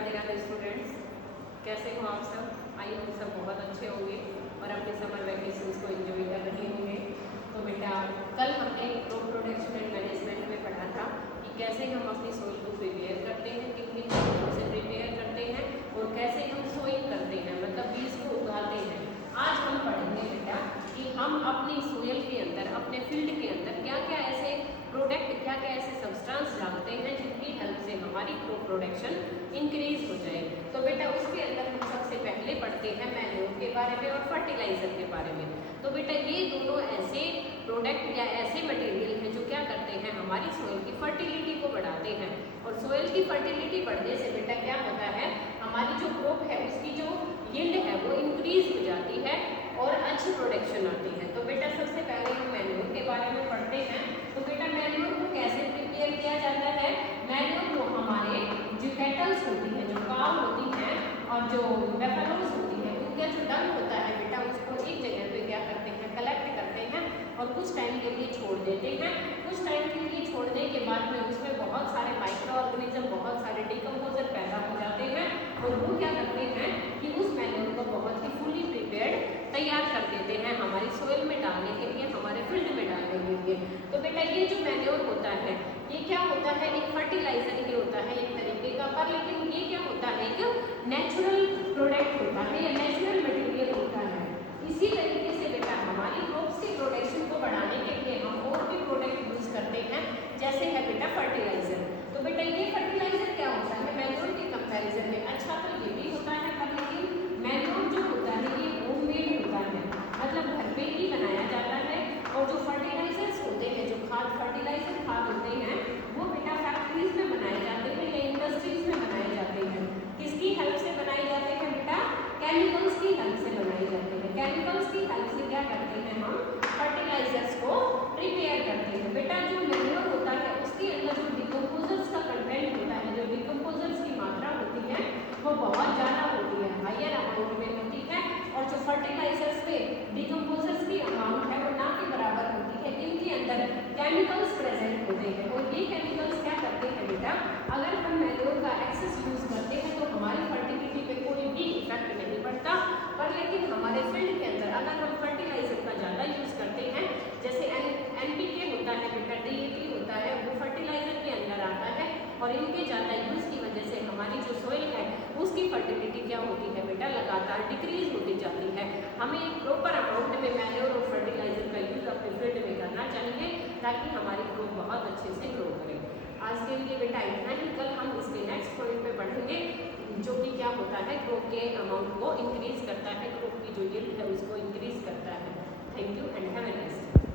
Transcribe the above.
Radhe Radhe students, कैसे हो आप सब? आई होप सब बहुत अच्छे होंगे और अपने समर वैकेशंस को एंजॉय कर रहे होंगे। तो बेटा कल हमने क्रॉप प्रोडक्शन एंड मैनेजमेंट में पढ़ा था कि कैसे हम अपनी सोइल को प्रिपेयर करते हैं, किन किन चीज़ों से प्रिपेयर करते हैं और कैसे हम सोइंग करते हैं, मतलब बीज को उगाते हैं। आज हम पढ़ेंगे बेटा कि हम अपनी सोइल के अंदर, अपने फील्ड के अंदर क्या क्या ऐसे प्रोडक्ट, क्या क्या ऐसे सब्सटेंस डालते हैं जिनकी हेल्प से हमारी क्रॉप प्रोडक्शन इंक्रीज हो जाए। तो बेटा उसके अंदर हम सबसे पहले पढ़ते हैं मैन्योर के बारे में और फर्टिलाइजर के बारे में। तो बेटा ये दोनों ऐसे प्रोडक्ट या ऐसे मटेरियल हैं जो क्या करते हैं, हमारी सोइल की फर्टिलिटी को बढ़ाते हैं। और सोइल की फर्टिलिटी बढ़ने से बेटा क्या होता है, हमारी जो क्रॉप है उसकी जो यील्ड है वो इंक्रीज हो जाती है और अच्छी प्रोडक्शन आती है। तो बेटा सबसे पहले हम मैन्योर के बारे में पढ़ते हैं। तो बेटा मैन्योर को कैसे प्रिपेयर किया जाता है? मैन्योर को हमारे जो कैटल्स होती हैं, जो काव होती हैं और जो बेफेलोज होती हैं, उनका जो डंग होता है बेटा उसको एक जगह पे क्या करते हैं, कलेक्ट करते हैं और कुछ टाइम के लिए छोड़ देते हैं। कुछ टाइम के लिए छोड़ने के बाद में उसमें बहुत सारे माइक्रो ऑर्गेनिज्म, बहुत सारे डिकम्पोजर पैदा हो जाते हैं और वो क्या करते हैं कि उस मैन्योर को बहुत ही फुली प्रिपेयर्ड तैयार कर देते हैं हमारी सोइल में डालने के लिए, हमारे फील्ड में डालने के लिए। तो बेटा ये जो मैन्योर होता है ये क्या होता है, एक फर्टिलाइजर ही होता है एक तरीके का, पर लेकिन ये क्या होता है, एक नेचुरल प्रोडक्ट होता है या नेचुरल मटेरियल होता है। इसी तरीके से बेटा हमारी क्रॉप्स की प्रोडक्शन को बढ़ाने के लिए हम और भी प्रोडक्ट यूज करते हैं, जैसे है बेटा फर्टिलाइजर। तो बेटा ये फर्टिलाइजर क्या होता है, मैन्योर के कंपैरिजन में अच्छा तो ये भी होता है, पर लेकिन मैन्योर जो होता है ये होममेड होता है, मतलब घर पे ही बनाया जाता है। और जो फर्टिलाइजर्स होते हैं, जो खाद फर्टिलाइजर खाद होते हैं, वो बेटा फैक्ट्रीज में बनाए जाते हैं या इंडस्ट्रीज में बनाए जाते हैं। किसकी हेल्प से बनाए जाते हैं बेटा? केमिकल्स की हेल्प से बनाए जाते हैं। केमिकल्स की हेल्प से क्या करते हैं, हम फर्टिलाइजर्स को प्रिपेयर करते हैं। बेटा जो मैन्योर होता है उसके अंदर जो डिकम्पोजर्स का कंटेंट होता है, जो डिकम्पोजर्स की मात्रा होती है वो बहुत ज़्यादा होती है, हायर अमाउंट में होती है। और जो फर्टिलाइजर्स में डिकम्पोजर्स की अमाउंट है वो ना के बराबर होती है। इनके अंदर केमिकल्स प्रेजेंट होते हैं और ये केमिकल्स क्या करते हैं बेटा, अगर हम मैन्योर का एक्सेस यूज करते हैं तो हमारी फर्टिलिटी पे कोई भी इफेक्ट नहीं पड़ता। पर लेकिन हमारे फील्ड के अंदर अगर हम फर्टिलाइजर का ज़्यादा यूज करते हैं, जैसे NPK होता है बेटा, DAP होता है, वो फर्टिलाइजर के अंदर आता है और इनके ज़्यादा यूज की वजह से हमारी जो सोइल है उसकी फर्टिलिटी क्या होती है बेटा, लगातार डिक्रीज होती जाती है। हमें एक प्रॉपर अमाउंट में मैन्योर और फर्टिलाइजर का यूज अपने फील्ड में करना चाहिए ताकि हमारी ग्रोथ बहुत अच्छे से ग्रो करे। आज के लिए बेटा इतना ही, कल हम इसके नेक्स्ट पॉइंट पे पढ़ेंगे जो कि क्या होता है, ग्रोथ के अमाउंट को इंक्रीज